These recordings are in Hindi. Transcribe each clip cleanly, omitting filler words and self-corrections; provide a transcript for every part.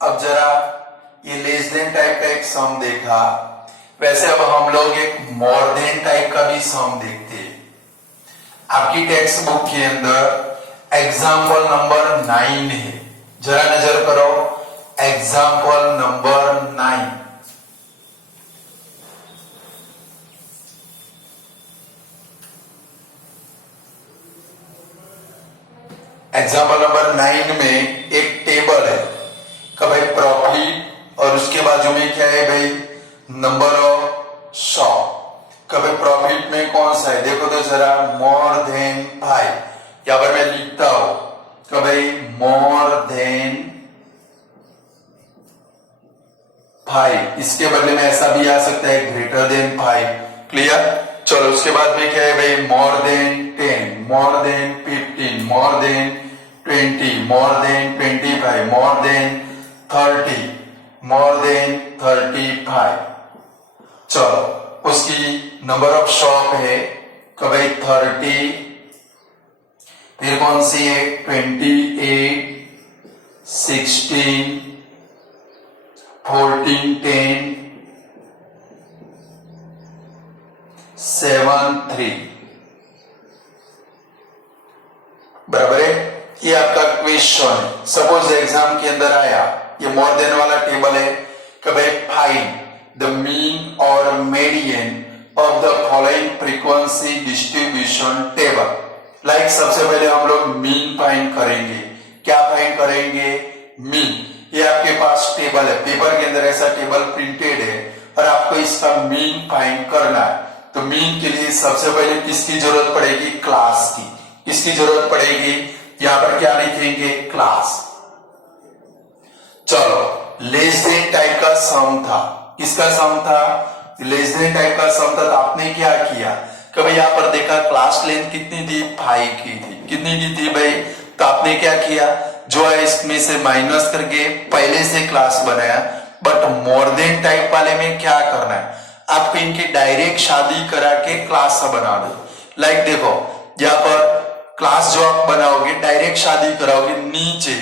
अब जरा ये लेस देन टाइप का एक सम देखा, वैसे अब हम लोग एक मोर देन टाइप का भी सम देखते हैं। आपकी टेक्स्ट बुक के अंदर एग्जाम्पल नंबर 9 है, जरा नजर करो। Example number 9। एग्जाम्पल नंबर 9 में एक टेबल है कि भाई प्रॉफिट और उसके बाजू में क्या है भाई, नंबर ऑफ शॉप। कभी प्रॉफिट में कौन सा है देखो तो जरा, मोर देन 5। यहां पर मैं लिखता हूं कि भाई मोर देन 5, इसके बदले में ऐसा भी आ सकता है ग्रेटर देन 5। क्लियर। चलो उसके बाद में क्या है भाई, more than 10, more than 15, more than 20, more than 25, more than 30, more than 35। चलो उसकी नंबर ऑफ शॉप है कि भाई 30, फिर कौन सी है 28, 16, 14, 10, 7, 3। बराबर है। ये आपका क्वेश्चन सपोज एग्जाम के अंदर आया, ये मोर देन वाला टेबल है कि भाई फाइंड द मीन और median of the following frequency distribution table. Like सबसे पहले हम लोग मीन फाइंड करेंगे। क्या फाइंड करेंगे, मीन। ये आपके पास टेबल है, पेपर के अंदर ऐसा टेबल प्रिंटेड है और आपको इसका मीन फाइंड करना है। तो मीन के लिए सबसे पहले किसकी जरूरत पड़ेगी, क्लास की। किसकी जरूरत पड़ेगी, यहां पर क्या लिखेंगे, क्लास। चलो लेस देन टाइप का सम था, किसका सम था, लेस देन टाइप का सम था। तो आपने क्या किया कि भाई यहां पर देखा क्लास लेंथ कितनी थी, 5 की थी। कितनी की थी भाई, तो आपने क्या किया, जो है इसमें से माइनस करके पहले से क्लास बनाया। बट मोर देन टाइप वाले में क्या करना है, आपको इनकी डायरेक्ट शादी करा के क्लास बना दो। लाइक देखो यहाँ पर क्लास जो आप बनाओगे डायरेक्ट शादी कराओगे, नीचे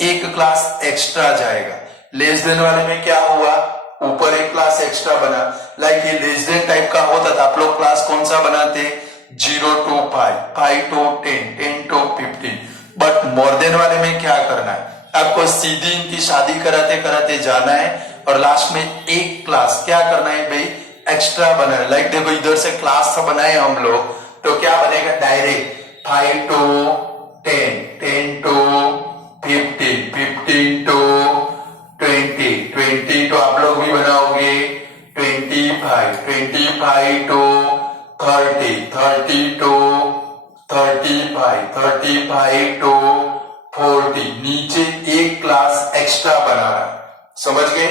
एक क्लास एक्स्ट्रा जाएगा। लेस देन वाले में क्या हुआ, ऊपर एक क्लास एक्स्ट्रा बना। लाइक ये लेस देन टाइप का होता था, आप लोग क्लास कौन सा बनाते, 0 to 5, 5 to 10, 10 to 15। But more than वाले में क्या करना है, आपको सीधी इनकी शादी कराते कराते जाना है और लास्ट में एक क्लास क्या करना है भाई, एक्स्ट्रा बना है। लाइक देखो इधर से क्लास बनाए हम लोग, तो क्या बनेगा, direct 5 to 10, 10 to 15, 15 to 20, 20 to आप लोग भी बनाओगे 25, 25 to 30, 30 to 35, 35 to 40। नीचे एक क्लास एक्स्ट्रा बना रहा है, समझ गए।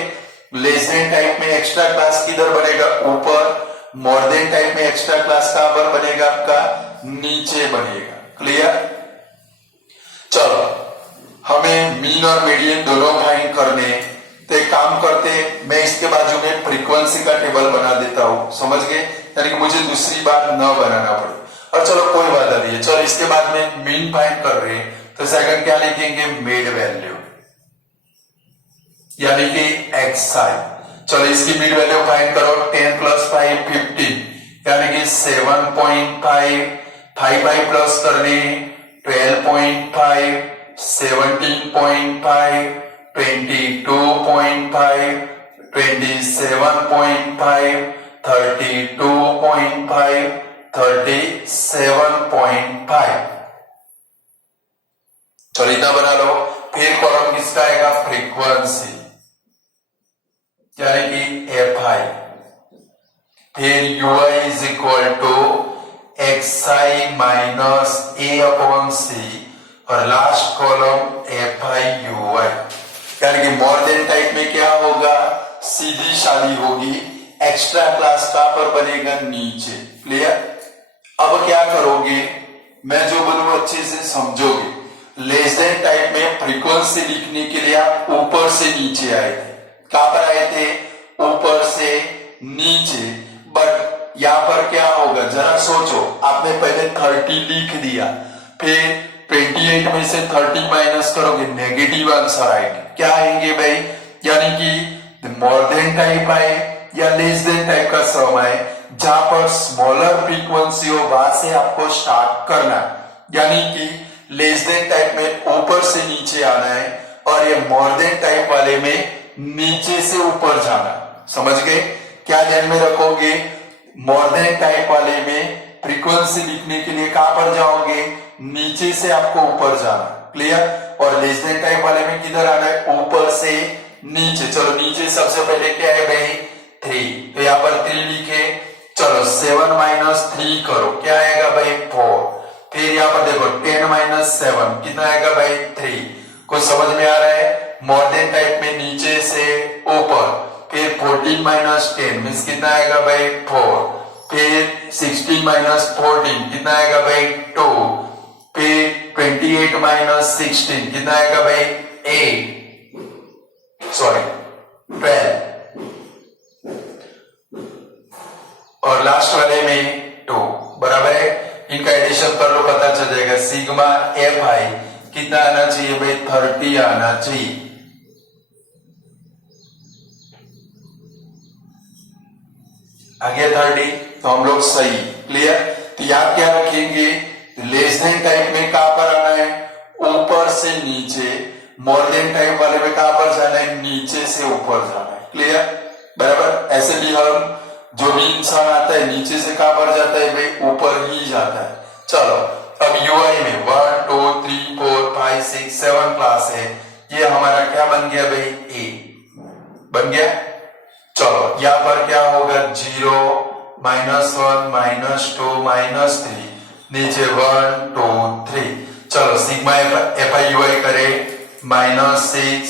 लेस देन टाइप में एक्स्ट्रा क्लास किधर बनेगा, ऊपर। मोर देन टाइप में एक्स्ट्रा क्लास कहां पर बनेगा, आपका नीचे बनेगा। क्लियर। चलो हमें मीन और मीडियन दोनों फाइंड करने, तो एक काम करते, मैं इसके बाजू में फ्रीक्वेंसी का टेबल बना देता हूं, समझ गए। यानी कि मुझे दूसरी बार न बनाना पड़े। और चलो कोई बात नहीं है, चलो इसके बाद में मीन फाइंड कर रहे हैं, तो सेकंड क्या लिखेंगे, मेड वैल्यू, यानी कि xi। चलो इसकी मिड वैल्यू फाइंड करो, 10 + 5 15, यानी कि 7.5, 5 प्लस करने 12.5, 17.5, 22.5, 27.5, 32.5, 37.5। चलो इतना बना लो। फिर कॉलम किसका आएगा, फ्रीक्वेंसी, यानी कि fi। फिर ui is equal to xi minus a/c और लास्ट कॉलम fi ui। यानी कि मोर देन टाइप में क्या होगा, सीधी शादी होगी, एक्स्ट्रा क्लास कहां पर बनेगा, नीचे। क्लियर। अब क्या करोगे, मैं जो बोलूं अच्छे से समझोगे। लेस देन टाइप में फ्रीक्वेंसी लिखने के लिए आप ऊपर से नीचे आए थे, कहां पर आए थे, ऊपर से नीचे। बट यहां पर क्या होगा, जरा सोचो, आपने पहले 30 लिख दिया, फिर 28 में से 30 माइनस करोगे नेगेटिव आंसर आएंगे। क्या आएंगे भाई? यानी कि मोर देन टाइप आए या लेस देन टाइप का सम आए, जहां पर स्मॉलर फ्रीक्वेंसी हो वहां से आपको स्टार्ट करना, यानी कि लेस देन टाइप में ऊपर से नीचे आना है और ये मोर देन टाइप वाले में नीचे से ऊपर जाना। समझ गए? क्या ध्यान में रखोगे? मोर देन टाइप वाले में फ्रीक्वेंसी लिखने के लिए कहां पर जाओगे? नीचे से आपको ऊपर जाना। क्लियर? और लेस देन टाइप वाले में किधर आना है? ऊपर से नीचे। चलो नीचे सबसे पहले क्या है भाई? 3, तो यहाँ पर 3 लिखे। चलो 7 माइनस 3 करो, क्या आएगा भाई? 4। फिर यहाँ पर देखो 10 माइनस 7 कितना आएगा भाई? 3। कुछ समझ में आ रहा है? मोर देन टाइप में नीचे से ऊपर। फिर 14 माइनस 10 मीन्स कितना आएगा भाई? 4। फिर 16 माइनस 14 कितना आएगा भाई? 2। फिर 28 माइनस 16 कितना आएगा भाई? 12। और लास्ट वाले में 2 बराबर है। इनका एडिशन कर लो, पता चल जाएगा। सिग्मा एफ आई कितना आना चाहिए भाई? 30 आना चाहिए। आगे 30, तो हम लोग सही। क्लियर? तो याद क्या रखेंगे? लेस देन टाइप में कहां पर आना है? ऊपर से नीचे। मोर देन टाइप वाले में कहां पर जाना है? नीचे से ऊपर जाना है। क्लियर? बराबर? ऐसे भी हम जो भी इंसान आता है नीचे से कहां पर जाता है भाई? ऊपर ही जाता है। चलो अब यूआई में 1 2 3 4 5 6 7 क्लास है। ये हमारा क्या बन गया भाई? ए बन गया। चलो यहाँ पर क्या होगा? 0 -1 -2 -3, नीचे 1 2 3। चलो sigma F I U I करे -6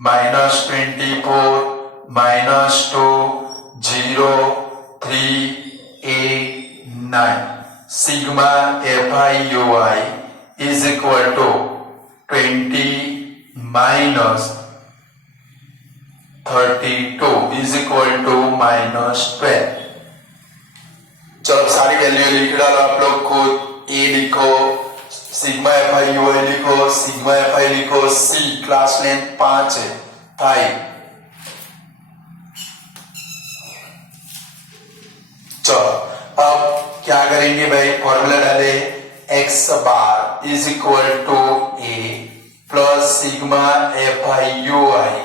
-24 -2 0 3 8 9। Sigma F I U I is equal to 20 minus 32 is equal to -12। चलो सारी वैल्यू लिख डालो आप लोग खुद। ए लिखो, सिग्मा एफ आई यू आई लिखो, सिग्मा एफ आई लिखो। सी क्लास लेंथ 5 है, 5। चलो अब क्या करेंगे भाई? फॉर्मूला डाले, X bar is equal to A plus sigma F I U I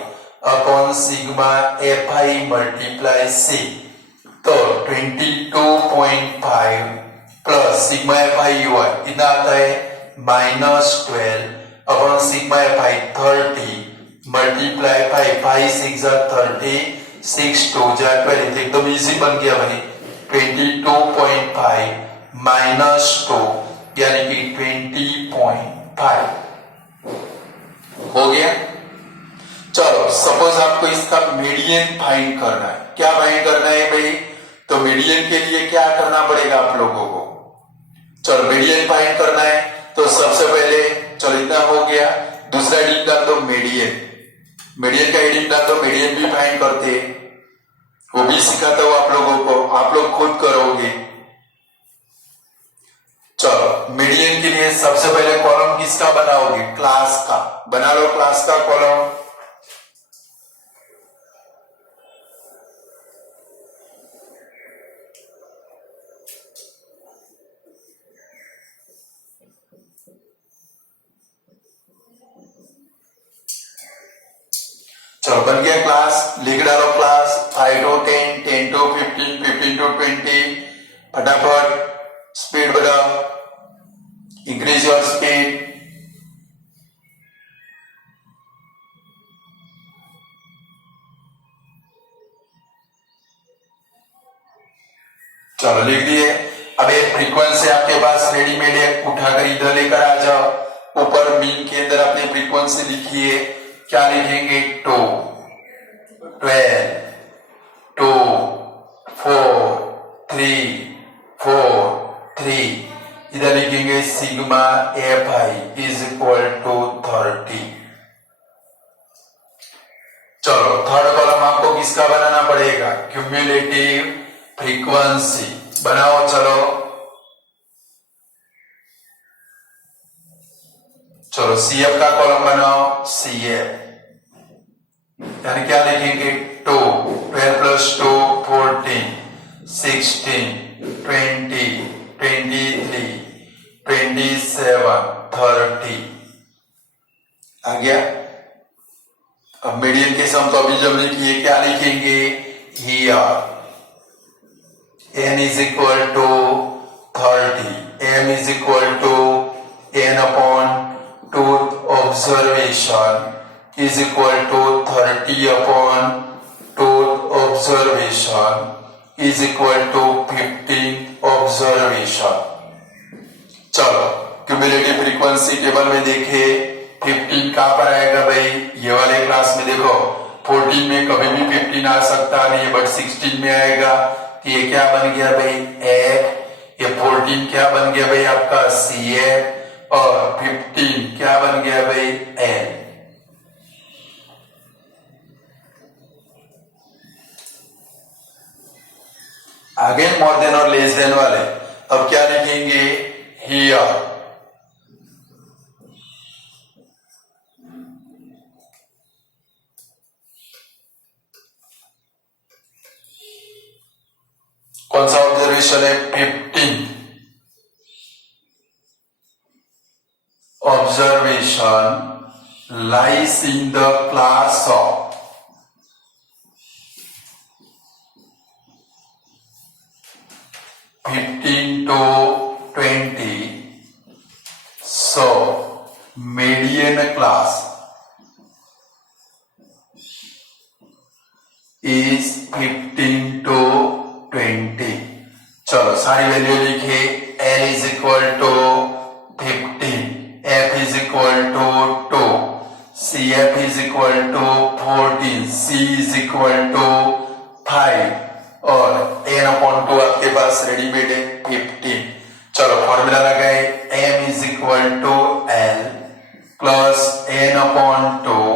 upon sigma F I multiply C. तो 22.5 plus sigma F I U I कितना आता है? -12 upon sigma F I 30 multiply 5 6 30 6 2 12। एकदम इजी बन गया भाई। 22.5 -2 यानी कि 20.5 हो गया। चलो सपोज आपको इसका मीडियन फाइंड करना है। क्या फाइंड करना है भाई? तो मीडियन के लिए क्या करना पड़ेगा आप लोगों को? चलो मीडियन फाइंड करना है तो सबसे पहले चलो इतना हो गया। दूसरा एडिंग डाल दो मीडियन। मीडियन का एडिंग डाल दो, मीडियन भी फाइंड करते हैं, वो भी सिखाता हूं आप लोगों को, आप लोग खुद करोगे। चलो मीडियन के लिए सबसे पहले कॉलम किसका बनाओगे? क्लास का। बना लो क्लास का कॉलम। चलो बन गया क्लास। लिख डालो क्लास। 5 to 10 10 to 15 15 to 20। फटाफट स्पीड बढ़ाओ, इंक्रीज योर स्पीड। चलो लिख दिए। अब एक फ्रीक्वेंसी आपके पास रेडीमेड है, उठाकर इधर लेकर आ जाओ। ऊपर मीन के अंदर अपनी फ्रीक्वेंसी लिखिए। क्या लिखेंगे? 2 12 2 4 3 4 3। इधर लिखेंगे sigma F I is equal to 30। चलो थर्ड कॉलम आपको किसका बनाना पड़ेगा? क्यूम्युलेटिव फ्रीक्वेंसी बनाओ। चलो चलो CF का कॉलम बनाओ, CF यानी क्या लिखेंगे 2, 12 प्लस 2 14, 16, 20, 23, 27, 30 आ गया। अब मीडियन के सम तो अभी जब लिखिए, क्या लिखेंगे here n is equal to 30, m is equal to n upon 2 observation is equal to 30 upon 2 observation is equal to 15 observation। चलो क्यूमुलेटिव फ्रीक्वेंसी टेबल में देखे 15 कहां पर आएगा भाई, ये वाले क्लास में देखो 14 में कभी भी 15 आ सकता नहीं, बट 16 में आएगा। ये क्या बन गया भाई F, ये 14 क्या बन गया भाई आपका CF, और 15 क्या बन गया भाई L। आगे मोर देन और लेस देन वाले अब क्या लिखेंगे हियर, कौन सा ऑब्जर्वेशन है 15 observation lies in the class of 15 to 20, so median class is 15 to 20। चलो सारी वैल्यू लिखे, L is equal to 15, F is equal to 2, CF is equal to 14, C is equal to 5 और n अपॉन 2 आपके पास रेडीमेड है 15। चलो फॉर्मूला लगाए, m is equal to L plus n upon 2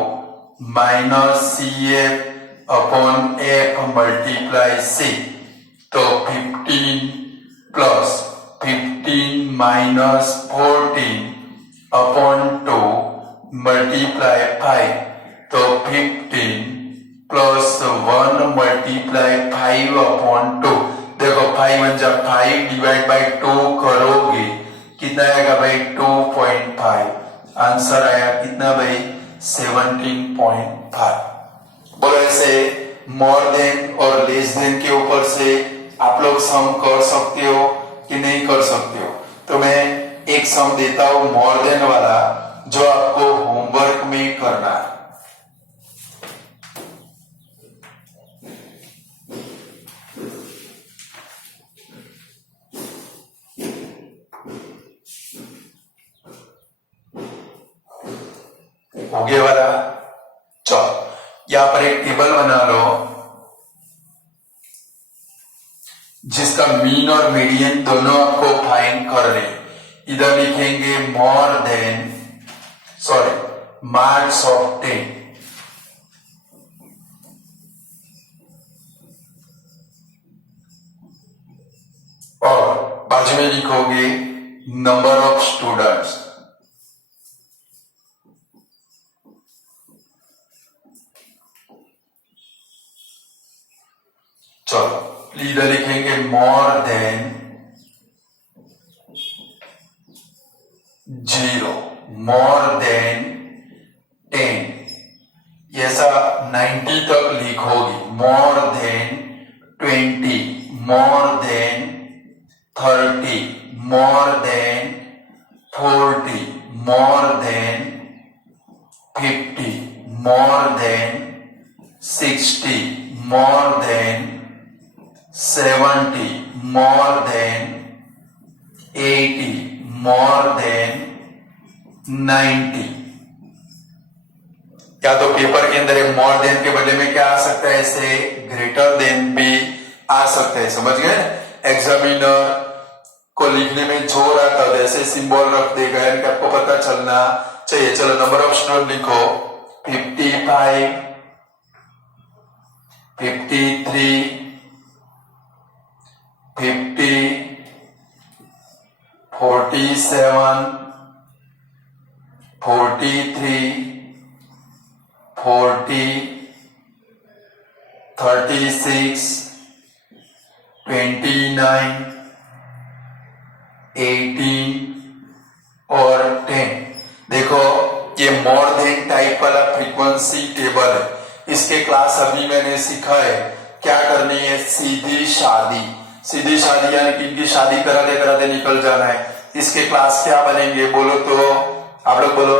minus CF upon F multiply C, तो 15 प्लस 15 माइनस 14 अपॉन 2 मल्टीप्लाई 5, तो 15 प्लस 1 मल्टीप्लाई 5 अपॉन 2। देखो 5 बन जा 5 डिवाइड बाई 2 करोगे कितना आएगा भाई 2.5, आंसर आया कितना भाई 17.5। बोलो ऐसे मोर देन और लेस देन के ऊपर से आप लोग सम कर सकते हो कि नहीं कर सकते हो। तो मैं एक सम देता हूं मोर देन वाला जो आपको होमवर्क में करना है। हो गया वाला, चलो यहां पर एक टेबल बना लो जिसका मीन और मीडियन दोनों आपको फाइंड करने। इधर लिखेंगे मोर देन मार्क्स ऑफ 10 और बाजू में लिखोगे नंबर ऑफ स्टूडेंट्स। चलो इधर लिखेंगे मोर देन 0, मोर देन 10, ऐसा 90 तक लिखोगे। More than 20, more than 30, more than 40, more than 50, more than 60, more than 70, more than 80, more than 90। या तो पेपर के अंदर मोर देन के बदले में क्या आ सकता है, ऐसे ग्रेटर देन भी आ सकता है, समझ गए। एग्जामिनर को लिखने में जोर आता है ऐसे सिंबल रख देगा, यानी आपको पता चलना चाहिए। चलो नंबर ऑफ स्टूडेंट लिखो 55, 53, 50, 47, 43, 40, 36, 29, 18 और 10। देखो ये मोर देन टाइप वाला फ्रीक्वेंसी टेबल है। इसके क्लास अभी मैंने सीखा है क्या करनी है, सीधी शादी। सीधी शादी यानी कि इनकी शादी कराते कराते निकल जाना है। इसके क्लास क्या बनेंगे बोलो तो आप लोग बोलो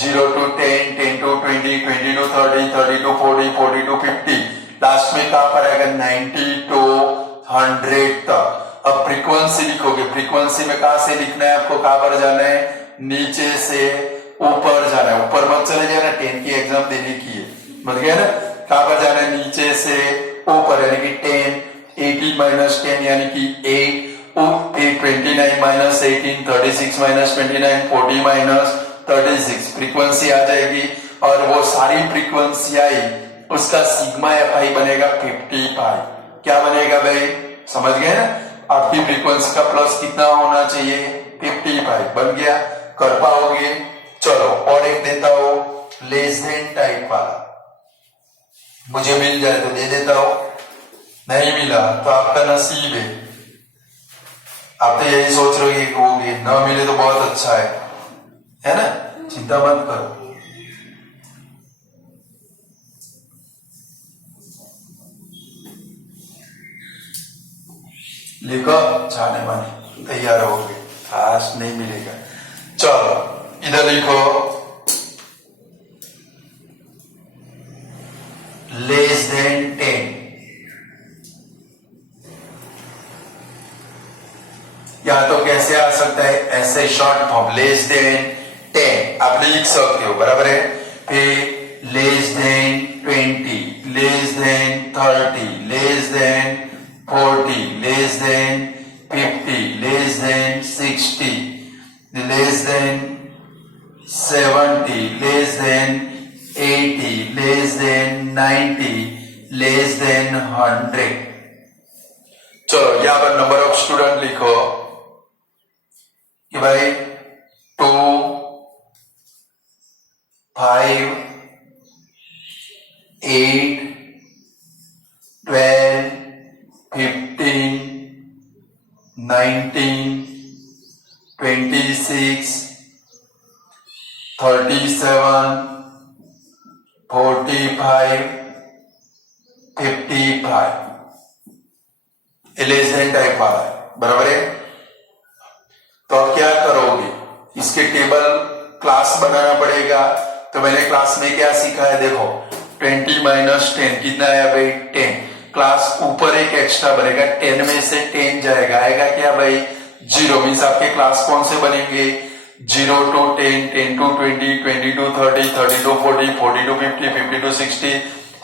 0 to 10, 10 to 20, 20 to 30, 30 to 40, 40 to 50, last में कहां पर आएगा 90 to 100 तक। अब फ्रीक्वेंसी लिखोगे, फ्रीक्वेंसी में कहां से लिखना है आपको, कहां पर जाना है, नीचे से ऊपर जाना है। ऊपर मत चले जाना, 10 की एग्जाम देने की है, समझ गया ना। कहां पर जाना है, नीचे से ऊपर, यानी कि 10, 18 माइनस 10 यानी कि 8, 29 माइनस 18, 36 माइनस 29, 40 माइनस 36, फ्रीक्वेंसी आ जाएगी। और वो सारी फ्रीक्वेंसी आई, उसका सिग्मा एफ आई बनेगा 55। क्या बनेगा भाई, समझ गए ना। आपकी फ्रीक्वेंसी का प्लस कितना होना चाहिए, 55 बन गया। कर पाओगे, चलो और एक देता हूं लेस देन टाइप वाला, मुझे मिल जाए तो दे देता हूं, नहीं मिला तो आपका नसीब है। आप तो यही सोच रहे हो कि न मिले तो बहुत अच्छा है ना, चिंता मत करो। लिखो, जाने माने तैयार हो गए, आज नहीं मिलेगा। चलो इधर लिखो लेस देन 10, या तो कैसे आ सकता है, ऐसे शॉर्ट फॉर्म लेस देन 10 आप लिख सकते हो, बराबर है। फिर less than 20, less than 30, less than 40, less than 50, less than 60, less than 70, less than 80, less than 90, less than 100। चलो यहां पर नंबर ऑफ स्टूडेंट लिखो कि भाई 2, 5, 8, 12, 15, 19, 26, 37, 45, 55। लेस देन टाइप वाला है, बराबर है। तो अब क्या करोगे, इसके टेबल क्लास बनाना पड़ेगा। तो मैंने क्लास में क्या सीखा है, देखो 20 माइनस 10 कितना आया भाई, 10। क्लास ऊपर एक एक्स्ट्रा बनेगा, 10 में से 10 जाएगा, आएगा क्या भाई 0। मीन्स आपके क्लास कौन से बनेंगे, 0 to 10, 10 to 20, 20 to 30, 30 to 40, 40 to 50, 50 to 60,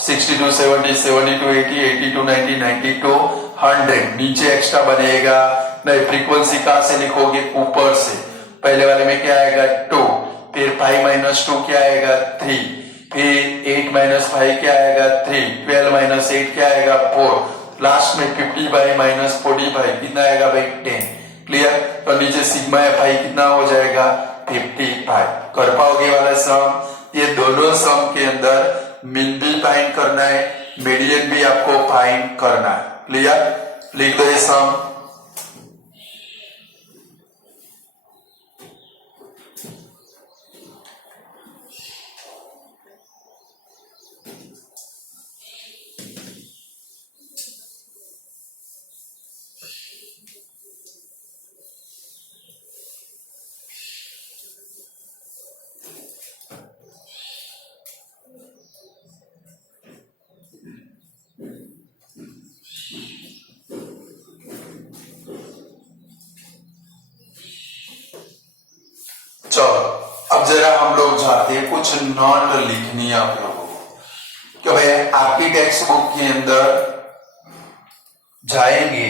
60 to 70, 70 to 80, 80 to 90, 90 to 100। नीचे एक्स्ट्रा बनेगा, नहीं फ्रीक्वेंसी कहां से लिखोगे, ऊपर से। पहले वाले में क्या आएगा 2, फिर 5 माइनस 2 क्या आएगा 3, फिर 8 माइनस 5 क्या आएगा 3, 12 माइनस 8 क्या आएगा 4, लास्ट में 55 माइनस 45 कितना आएगा भाई 10। क्लियर। तो नीचे सिग्मा एफ आई कितना हो जाएगा 55। कर पाओगे वाला सम। ये दोनों सम के अंदर मीन भी फाइंड करना है, मीडियन भी आपको फाइंड करना है। क्लियर, लिख दो ये सम। चलो अब जरा हम लोग चाहते हैं कुछ नोट लिखनी है आप लोगों को कि भाई आपकी टेक्स्ट बुक के अंदर जाएंगे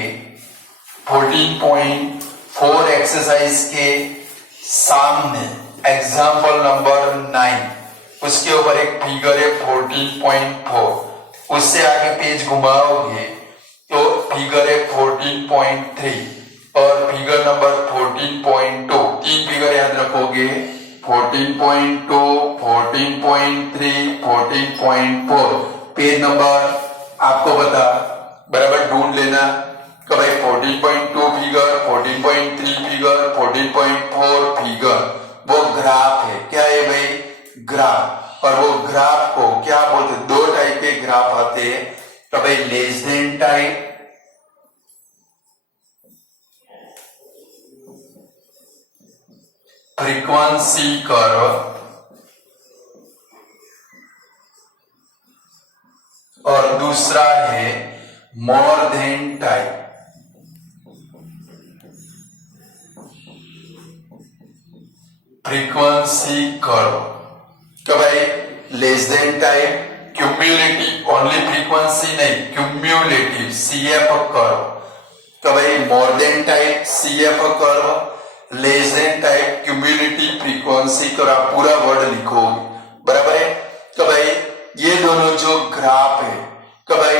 14.4 एक्सरसाइज के सामने एग्जाम्पल नंबर 9, उसके ऊपर एक फिगर है 14.4, उससे आगे पेज घुमाओगे तो फिगर है 14.3 और फिगर नंबर 14.2। तीन फिगर याद रखोगे 14.2, 14.3, 14.4 पेज नंबर आपको बता बराबर ढूंढ लेना कि भाई 14.2 फिगर, 14.3 फिगर, 14.4 फिगर वो ग्राफ है। क्या है भाई? ग्राफ। और वो ग्राफ को क्या बोलते? दो टाइप के ग्राफ आते हैं, तो भाई less than type frequency curve और दूसरा है मोर देन टाइप फ्रीक्वेंसी कर्व। तो भाई less than type cumulative, only frequency नहीं, क्यूम्युलेटिव सीएफ कर्व। तो भाई मोर than type CF curve, less than type cumulative frequency curve. आप पूरा वर्ड लिखोगे, बराबर है? तो भाई ये दोनों जो ग्राफ है, तो भाई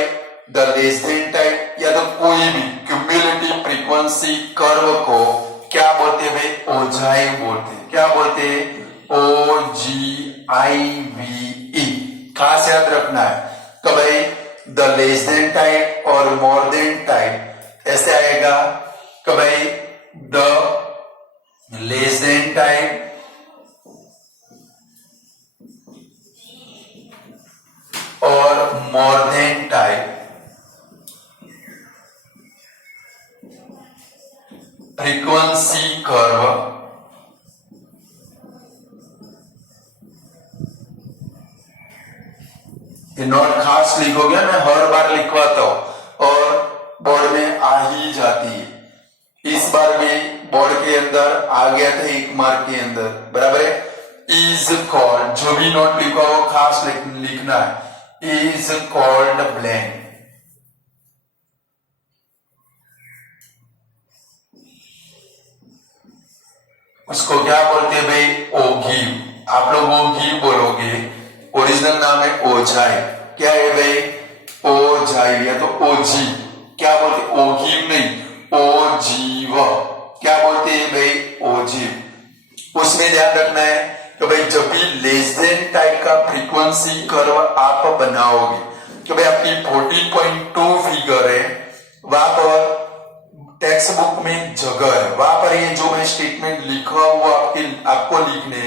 द लेस देन टाइप या तो कोई भी क्यूम्युलेटिव फ्रीक्वेंसी कर्व को क्या बोलते हैं भाई? ओजाइव बोलते हैं। क्या बोलते हैं? OGIVE। खास याद रखना है। तो भाई द लेस देन टाइप और मोर देन टाइप ऐसे आएगा कि भाई द लेस देन टाइप और मोर देन टाइप फ्रीक्वेंसी कर्व ये नोट खास लिखोगे, मैं हर बार लिखवाता हूं और बोर्ड में आ ही जाती है। इस बार भी बोर्ड के अंदर आ गया था 1 मार्क के अंदर, बराबर है? इज कॉल्ड, जो भी नोट लिखा हो खास लिखना है, इज कॉल्ड ब्लैंक। उसको क्या बोलते हैं भाई? ओगिव। आप लोग ओगिव बोलोगे, ओरिजिनल नाम है ओजाइव। क्या है भाई? ओजाइव या तो ओजी। क्या बोलते? ओगिव नहीं, ओजीव। क्या बोलते हैं भाई? ओजीव। उसमें ध्यान रखना है कि भाई जब भी लेस देन टाइप का फ्रीक्वेंसी कर्व आप बनाओगे, कि भाई आपकी 14.2 फिगर है, वहां पर टेक्स्ट बुक में जगह है, वहां पर ये जो मैं स्टेटमेंट लिखा हुआ आपको लिखने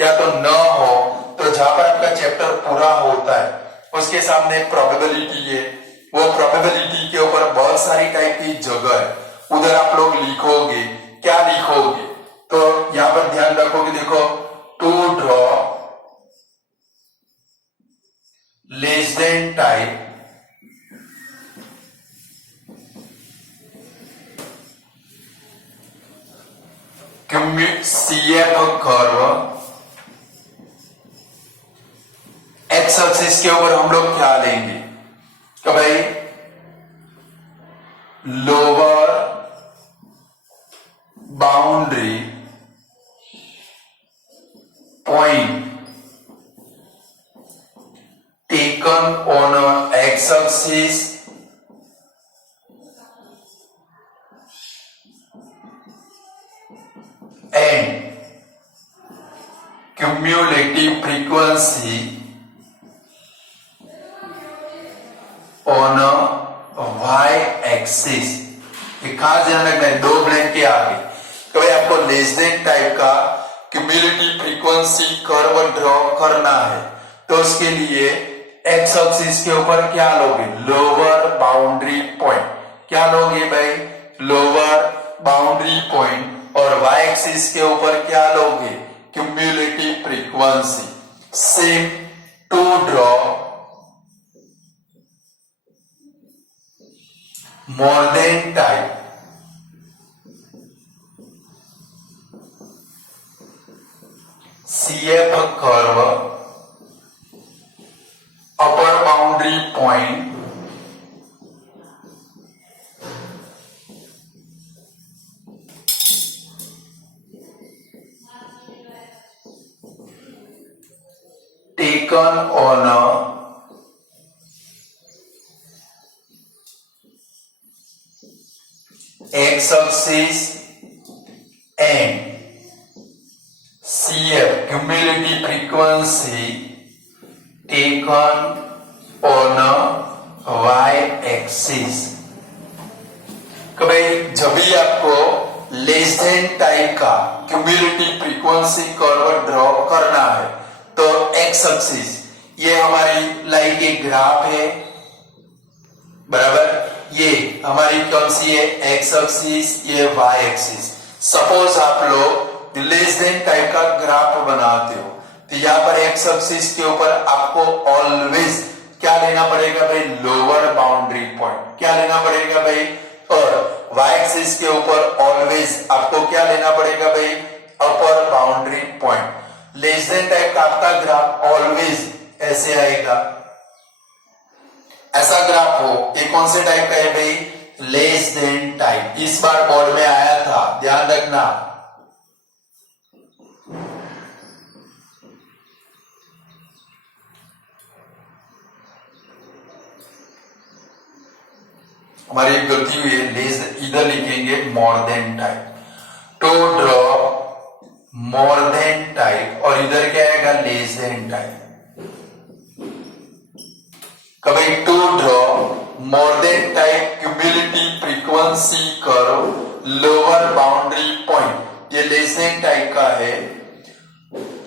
या तो न हो, तो जहां पर आपका चैप्टर पूरा होता है उसके सामने प्रोबेबिलिटी है, वो प्रोबेबिलिटी के ऊपर बहुत सारी टाइप की जगह है, उधर आप लोग लिखोगे। क्या लिखोगे? तो यहां पर ध्यान रखोगे, देखो, to draw less than type CF curve, X axis के ऊपर हम लोग क्या लेंगे? तो भाई lower boundary point taken on X axis and cumulative frequency on y axis। ये खास ध्यान रखना है, दो ब्लैंक के आगे। तो भाई आपको लेस देन टाइप का क्यूम्युलेटिव फ्रीक्वेंसी कर्व ड्रॉ करना है, तो उसके लिए एक्स एक्सिस के ऊपर क्या लोगे? Lower boundary point. क्या लोगे भाई? Lower boundary point. और y एक्सिस के ऊपर क्या लोगे? Cumulative frequency. Same to draw more than type CF curve, upper boundary point taken on x axis and CF frequency taken on a y-axis। कि भाई जब भी आपको लेस देन टाइप का क्यूमुलेटिव फ्रीक्वेंसी कर्व ड्रॉ करना है तो एक्स एक्सिस ये हमारी लाइक एक ग्राफ है, बराबर। ये हमारी कौन सी है, एक्स एक्सिस, ये वाई एक्सिस। सपोज आप लोग लेस देन टाइप का ग्राफ बनाते हो तो यहाँ पर एक्स एक्सिस के ऊपर आपको ऑलवेज क्या लेना पड़ेगा भाई, लोअर बाउंड्री पॉइंट। क्या लेना पड़ेगा भाई, और वाई एक्सिस के ऊपर ऑलवेज आपको क्या लेना पड़ेगा भाई, अपर boundary point. Less than type का आपका ग्राफ ऑलवेज ऐसे आएगा, ऐसा ग्राफ हो। ये कौन से टाइप का है भाई, लेस देन टाइप। इस बार बोर्ड में आया था, ध्यान रखना। हमारी एक गलती हुई है, लेस इधर लिखेंगे more than type. To draw more than type और इधर क्या आएगा, लेस देन टाइप। कभी to draw more than type cumulative frequency curve lower boundary point, ये लेस देन टाइप का है।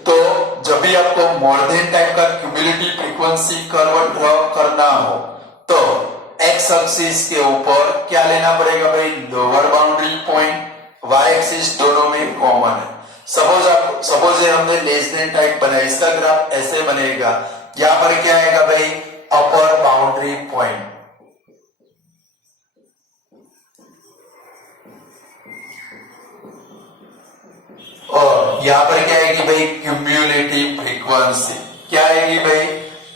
तो जब भी आपको मोर देन टाइप का क्यूमुलेटिव फ्रीक्वेंसी कर्व ड्रॉ करना हो तो एक्स एक्सिस के ऊपर क्या लेना पड़ेगा भाई, lower boundary point. Y axis दोनों में कॉमन है। सपोज हमने लेस देन टाइप बनाया, इसका ग्राफ ऐसे बनेगा। यहां पर क्या आएगा भाई, अपर बाउंड्री पॉइंट। और यहां पर क्या आएगी भाई, क्यूमुलेटिव फ्रीक्वेंसी। क्या आएगी भाई,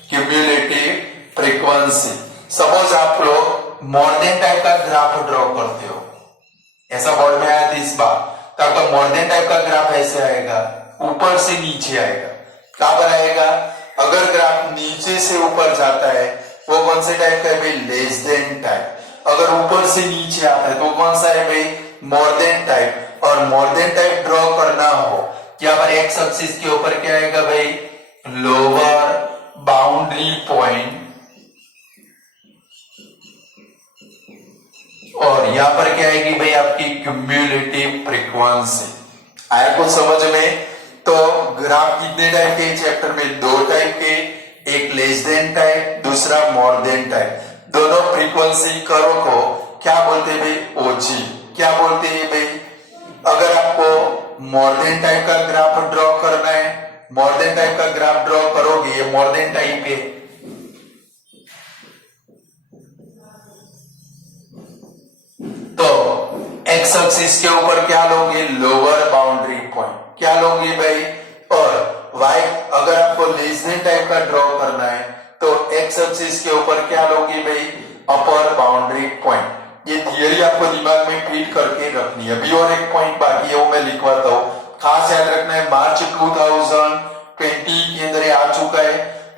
क्यूमुलेटिव फ्रीक्वेंसी। सपोज आप लोग मोर देन टाइप का ग्राफ ड्रॉ करते हो, ऐसा बोर्ड में आया था इस बार, तो आपका मोर देन टाइप का ग्राफ ऐसे आएगा, ऊपर से नीचे आएगा। कहां पर आएगा, अगर ग्राफ नीचे से ऊपर जाता है वो कौन से टाइप का है भाई, लेस देन टाइप। अगर ऊपर से नीचे आता है तो कौन सा है भाई, मोर देन टाइप। और मोर देन टाइप ड्रॉ करना हो, यहाँ पर एक्स एक्सिस के ऊपर क्या आएगा भाई, लोअर बाउंड्री पॉइंट। और यहां पर क्या आएगी भाई, आपकी क्यूमुलेटिव फ्रीक्वेंसी। आया कुछ समझ में। तो ग्राफ कितने टाइप के चैप्टर में, दो टाइप के, एक लेस देन टाइप, दूसरा मोर देन टाइप। दोनों फ्रीक्वेंसी कर्व को क्या बोलते हैं भाई, ओजी। क्या बोलते हैं भाई, अगर आपको मोर देन टाइप का ग्राफ ड्रॉ करना है, मोर देन टाइप का ग्राफ ड्रॉ करोगे, ये मोर देन टाइप है। तो एक्स एक्सिस के ऊपर क्या लोगे, लोअर बाउंड्री पॉइंट। क्या लोगे भाई, और वाई अगर आपको लेस देन टाइप का ड्रॉ करना है तो एक्स एक्सिस के ऊपर क्या लोगे भाई, अपर बाउंड्री पॉइंट। ये थियरी आपको दिमाग में फीड करके रखनी है। अभी और एक पॉइंट बाकी है, वो मैं लिखवाता हूँ, खास याद रखना है। मार्च 2020 के अंदर ये आ चुका है।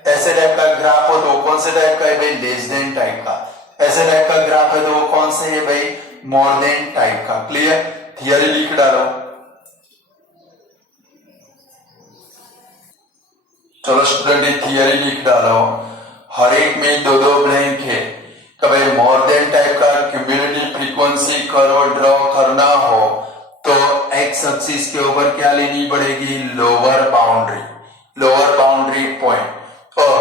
ऐसे टाइप का ग्राफ हो तो कौन से टाइप का है भाई, लेस देन टाइप का। ऐसे टाइप का ग्राफ है तो वो कौन से है भाई, मोर देन टाइप का। क्लियर, थियरी लिख डालो। चलो स्टूडेंट, थियरी लिख डालो। हर एक में दो दो ब्लैंक है। कभी मोर देन टाइप का क्यूमुलेटिव फ्रीक्वेंसी कर्व ड्रॉ करना हो तो एक्स एक्सिस के ऊपर क्या लेनी पड़ेगी, लोअर बाउंड्री पॉइंट। और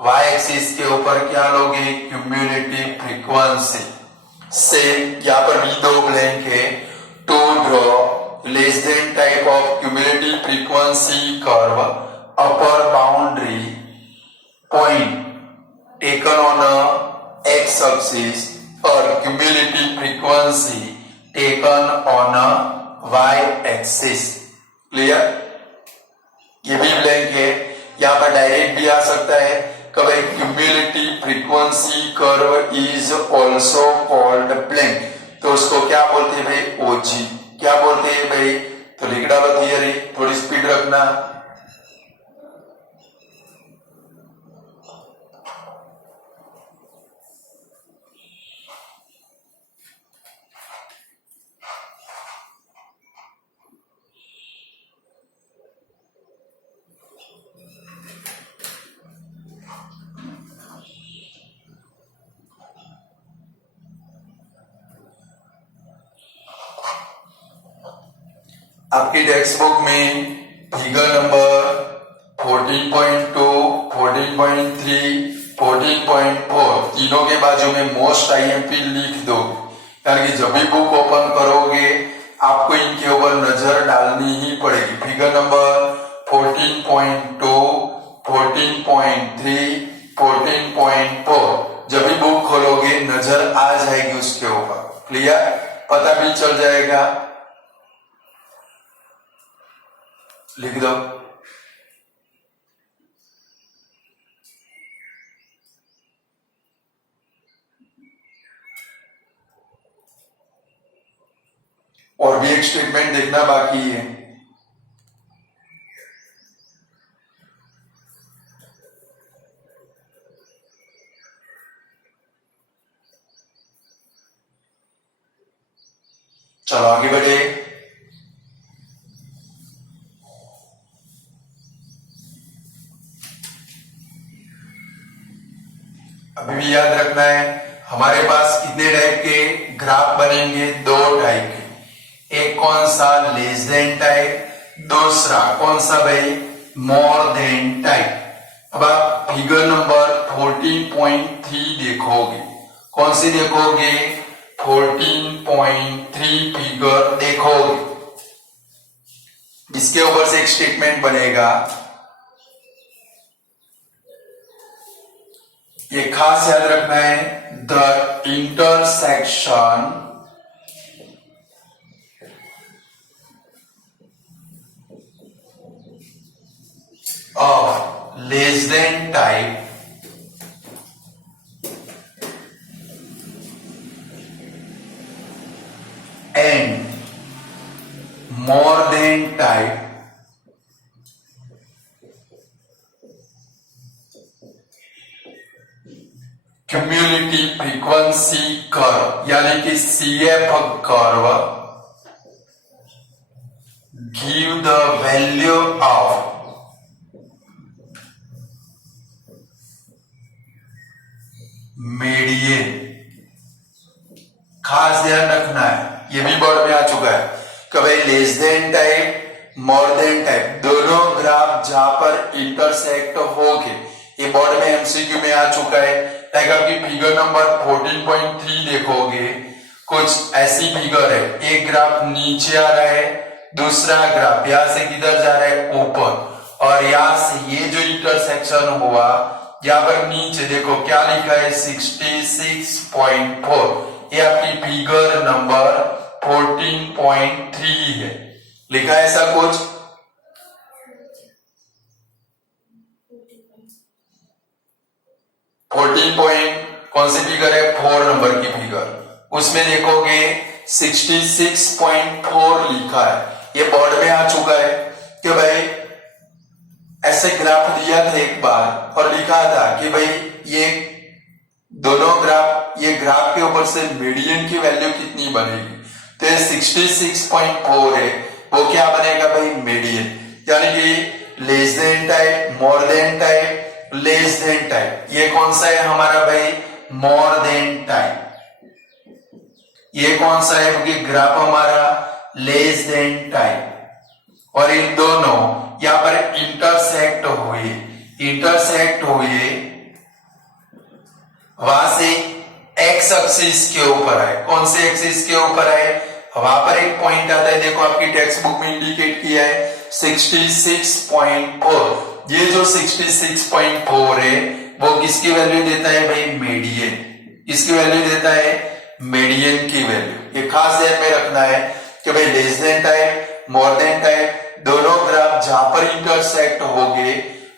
वाई एक्सिस के ऊपर क्या लोगे, क्यूमुलेटिव फ्रीक्वेंसी। से यहां पर भी दो ब्लैंक है। To draw less than type of cumulative frequency curve upper boundary point taken on a X axis और cumulative frequency taken on a Y axis. Clear, ये भी ब्लैंक है। यहां पर डायरेक्ट भी आ सकता है, कभी cumulative frequency curve is also called blank, तो उसको क्या बोलते हैं भाई, ओजी। क्या बोलते हैं भाई, तो लिख डालो थियरी, थोड़ी स्पीड रखना। आपकी टेक्स्ट बुक में फिगर नंबर 14.2, 14.3, 14.4 तीनों के बाजू में मोस्ट आईएमपी लिख दो, यानी कि जब भी बुक ओपन करोगे आपको इनके ऊपर नजर डालनी ही पड़ेगी। फिगर नंबर 14.2, 14.3, 14.4 जब भी बुक खोलोगे नजर आ जाएगी उसके ऊपर। क्लियर? पता भी चल जाएगा। लिख दो। और भी एक स्टेटमेंट देखना बाकी है। चलो आगे बढ़े। अभी भी याद रखना है हमारे पास कितने टाइप के ग्राफ बनेंगे? 2 टाइप के। एक कौन सा? Less than type. दूसरा कौन सा भाई? मोर देन टाइप। अब आप फिगर नंबर 14.3 देखोगे। कौन सी देखोगे? 14.3 फिगर देखोगे। इसके ऊपर से एक स्टेटमेंट बनेगा, ये खास याद रखना है, the intersection of less than type and more than type cumulative frequency curve यानी कि CF curve give the value of median. खास ध्यान रखना है, ये भी बोर्ड में आ चुका है कि भाई लेस देन टाइप, मोर देन टाइप दोनों ग्राफ जहां पर इंटरसेक्ट होंगे, ये बोर्ड में एमसीक्यू में आ चुका है। लाइक आपकी फिगर नंबर 14.3 देखोगे, कुछ ऐसी फिगर है, एक ग्राफ नीचे आ रहा है, दूसरा ग्राफ यहां से किधर जा रहा है? ऊपर। और यहां से ये जो इंटरसेक्शन हुआ यहाँ पर नीचे देखो क्या लिखा है? 66.4। ये आपकी फिगर नंबर 14.3 है। लिखा है ऐसा कुछ? कौन सी फिगर है? 4 नंबर की फिगर। उसमें देखोगे 66.4 लिखा है। ये बोर्ड में आ चुका है कि भाई ऐसे ग्राफ दिया था एक बार और लिखा था कि भाई ये दोनों ग्राफ, ये ग्राफ के ऊपर से मीडियन की वैल्यू कितनी बनेगी? तो ये 66.4 है, वो क्या बनेगा भाई? मीडियन। यानी कि लेस देन टाइप, मोर than type, less than type. ये कौन सा है हमारा भाई? मोर देन टाइप। ये कौन सा है? क्योंकि ग्राफ हमारा लेस देन टाइप। और इन दोनों यहां पर इंटरसेक्ट हुए वहां से एक्स एक्सिस के ऊपर है। कौन से एक्सिस के ऊपर है? वहां पर एक पॉइंट आता है, देखो आपकी टेक्स्ट बुक में इंडिकेट किया है 66.4। ये जो 66.4 है वो किसकी वैल्यू देता है भाई? मीडियन। किसकी वैल्यू देता है? मीडियन की वैल्यू। ये खास ध्यान में रखना है कि भाई लेस देन टाइप, मोर देन टाइप दोनों ग्राफ जहां पर इंटरसेक्ट होंगे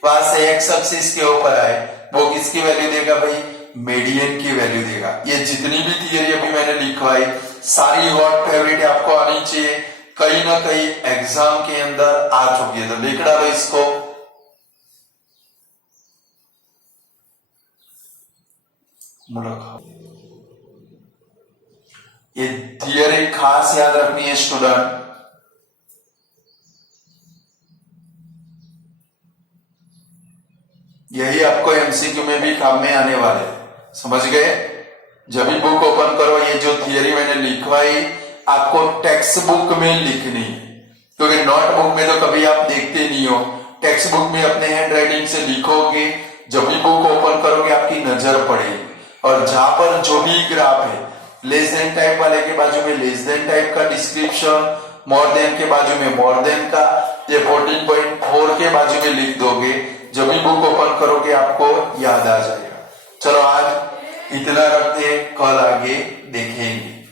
वहां से एक्स एक्सिस के ऊपर आए, वो किसकी वैल्यू देगा भाई? मीडियन की वैल्यू देगा। ये जितनी भी थियरी अभी मैंने लिखवाई सारी हॉट फेवरेट आपको आनी चाहिए, कहीं ना कहीं एग्जाम के अंदर आ चुकी है, तो लिख डालो इसको। ये थियरी खास याद रखनी है स्टूडेंट। यही आपको एमसीक्यू में भी काम में आने वाले, समझ गए? जब भी बुक ओपन करो, ये जो थियरी मैंने लिखवाई आपको टेक्स्ट बुक में लिखनी है, क्योंकि नोटबुक में तो कभी आप देखते नहीं हो, टेक्स्ट बुक में अपने हैंड राइटिंग से लिखोगे, जब भी बुक ओपन करोगे आपकी नजर पड़ेगी। और जहां पर जो भी ग्राफ है, लेस देन टाइप वाले के बाजू में लेस देन टाइप का डिस्क्रिप्शन, मोर देन के बाजू में मोर देन का, ये 14.4 के बाजू में लिख दोगे, जब भी बुक ओपन करोगे आपको याद आ जाएगा। चलो आज इतना रखते हैं, कल आगे देखेंगे।